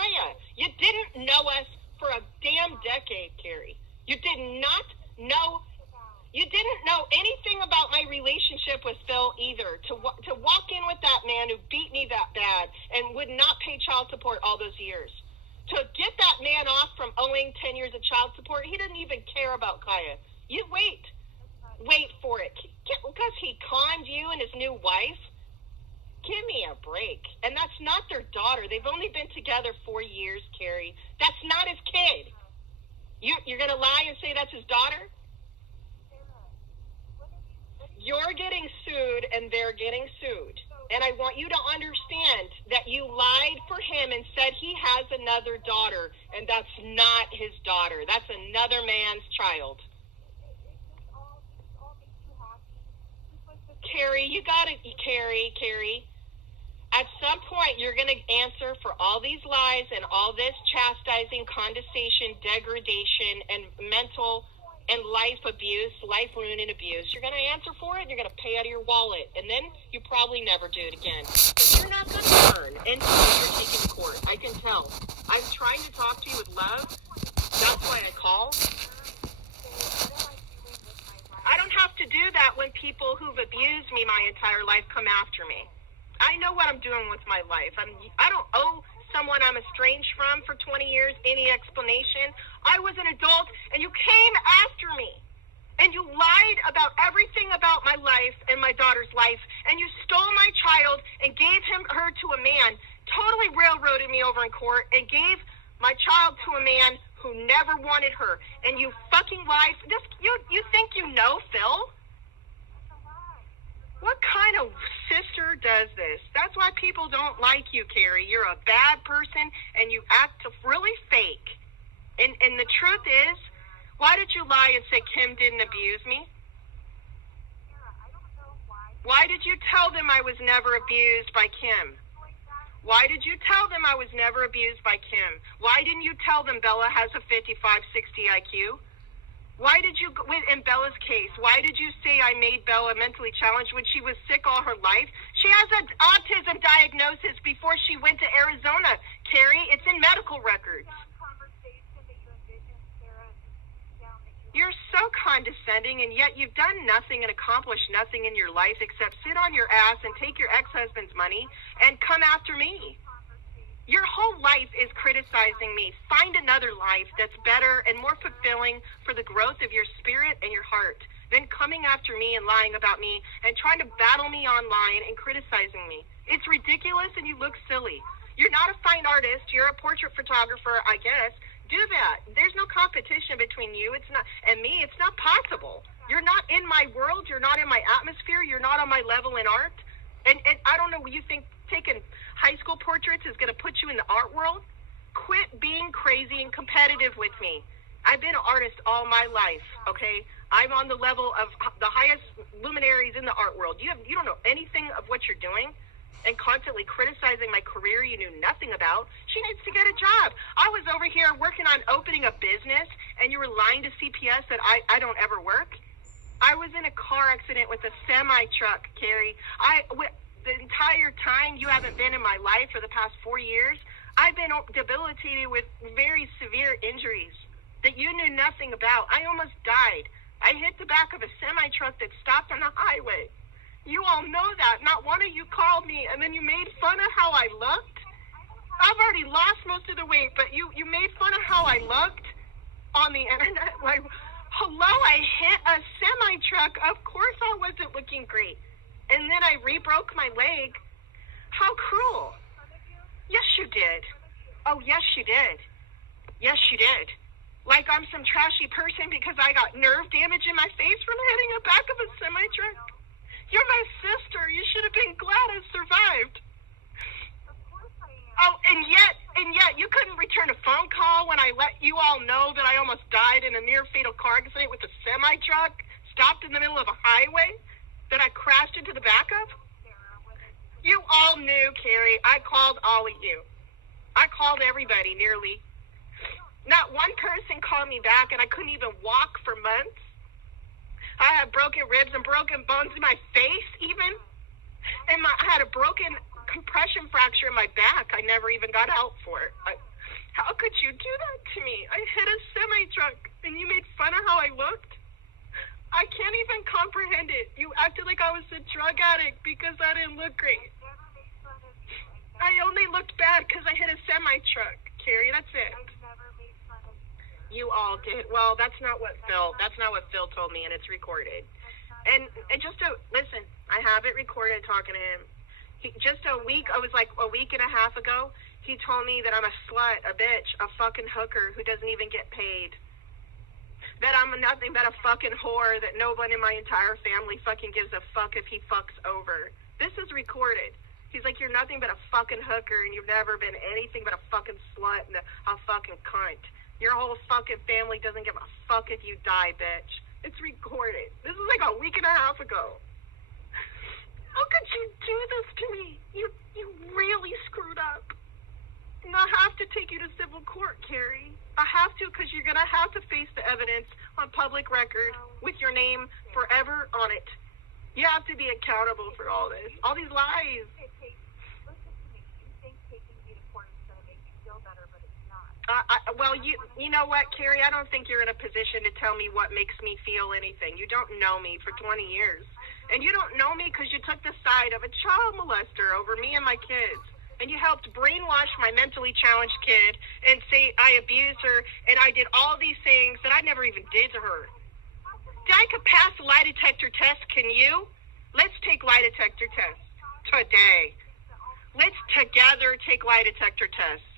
Kaya. You didn't know us for a damn decade, Carrie. You did not know. You didn't know anything about my relationship with Phil either. To walk in with that man who beat me that bad and would not pay child support all those years. To get that man off from owing 10 years of child support, he didn't even care about Kaya. You wait for it. Because he conned you and his new wife? Give me a break. And that's not their daughter. They've only been together 4 years, Carrie. That's not his kid. You're going to lie and say that's his daughter? You're getting sued and they're getting sued. And I want you to understand that you lied for him and said he has another daughter, and that's not his daughter. That's another man's child. Carrie, you got it, Carrie. At some point, you're going to answer for all these lies and all this chastising, condescension, degradation, and mental and life abuse, life-ruining abuse. You're going to answer for it, and you're going to pay out of your wallet. And then you probably never do it again. But you're not going to learn until you're taken to court. I can tell. I'm trying to talk to you with love. That's why I call. I don't have to do that when people who've abused me my entire life come after me. I know what I'm doing with my life. I don't owe someone I'm estranged from for 20 years any explanation. I was an adult, and you came after me. And you lied about everything about my life and my daughter's life. And you stole my child and gave her to a man, totally railroaded me over in court, and gave my child to a man who never wanted her. And you fucking lied. You think you know, Phil? What kind of sister does this? That's why people don't like you, Carrie. You're a bad person, and you act really fake. And the truth is, why did you lie and say Kim didn't abuse me? Why did you tell them I was never abused by Kim? Why did you tell them I was never abused by Kim? Why didn't you tell them Bella has a 55-60 IQ? Why did you, in Bella's case, why did you say I made Bella mentally challenged when she was sick all her life? She has an autism diagnosis before she went to Arizona, Carrie. It's in medical records. You're so condescending, and yet you've done nothing and accomplished nothing in your life except sit on your ass and take your ex-husband's money and come after me. Your whole life is criticizing me. Find another life that's better and more fulfilling for the growth of your spirit and your heart than coming after me and lying about me and trying to battle me online and criticizing me. It's ridiculous, and you look silly. You're not a fine artist. You're a portrait photographer, I guess. Do that. There's no competition between you and me. It's not possible. You're not in my world. You're not in my atmosphere. You're not on my level in art. And I don't know, you think taking high school portraits is going to put you in the art world? Quit being crazy and competitive with me. I've been an artist all my life, okay? I'm on the level of the highest luminaries in the art world. You don't know anything of what you're doing, and constantly criticizing my career you knew nothing about. She needs to get a job. I was over here working on opening a business, and you were lying to CPS that I don't ever work. I was in a car accident with a semi-truck, Carrie. The entire time you haven't been in my life for the past 4 years, I've been debilitated with very severe injuries that you knew nothing about. I almost died. I hit the back of a semi-truck that stopped on the highway. You all know that. Not one of you called me, and then you made fun of how I looked. I've already lost most of the weight, but you made fun of how I looked on the internet. Like, hello, I hit a semi-truck. Of course I wasn't looking great. And then I re-broke my leg. How cruel. Yes, you did. Oh, yes, you did. Yes, you did. Like I'm some trashy person because I got nerve damage in my face from hitting the back of a semi-truck. You're my sister. You should have been glad I survived. Oh, and yet you couldn't return a phone call when I let you all know that I almost died in a near-fatal car accident with a semi-truck stopped in the middle of a highway that I crashed into the back of? You all knew, Carrie. I called all of you. I called everybody, nearly. Not one person called me back, and I couldn't even walk for months. I had broken ribs and broken bones in my face, even. And I had a broken compression fracture in my back. I never even got out for it. How could you do that to me? I hit a semi-truck, and you made fun of how I looked? I can't even comprehend it. You acted like I was a drug addict because I didn't look great. I only looked bad because I hit a semi-truck, Carrie. That's it. You all did. Well, that's not what Phil told me, and it's recorded. And just to listen, I have it recorded talking to him. It was like a week and a half ago, he told me that I'm a slut, a bitch, a fucking hooker who doesn't even get paid. That I'm nothing but a fucking whore, that no one in my entire family fucking gives a fuck if he fucks over. This is recorded. He's like, you're nothing but a fucking hooker, and you've never been anything but a fucking slut and a fucking cunt. Your whole fucking family doesn't give a fuck if you die, bitch. It's recorded. This is like a week and a half ago. How could you do this to me? You really screwed up. And I have to take you to civil court, Carrie. I have to, because you're going to have to face the evidence on public record with your name forever on it. You have to be accountable for all this. All these lies. Well, you know what, Carrie? I don't think you're in a position to tell me what makes me feel anything. You don't know me for 20 years. And you don't know me because you took the side of a child molester over me and my kids. And you helped brainwash my mentally challenged kid and say I abused her and I did all these things that I never even did to her. I could pass a lie detector test, can you? Let's take lie detector tests today. Let's together take lie detector tests.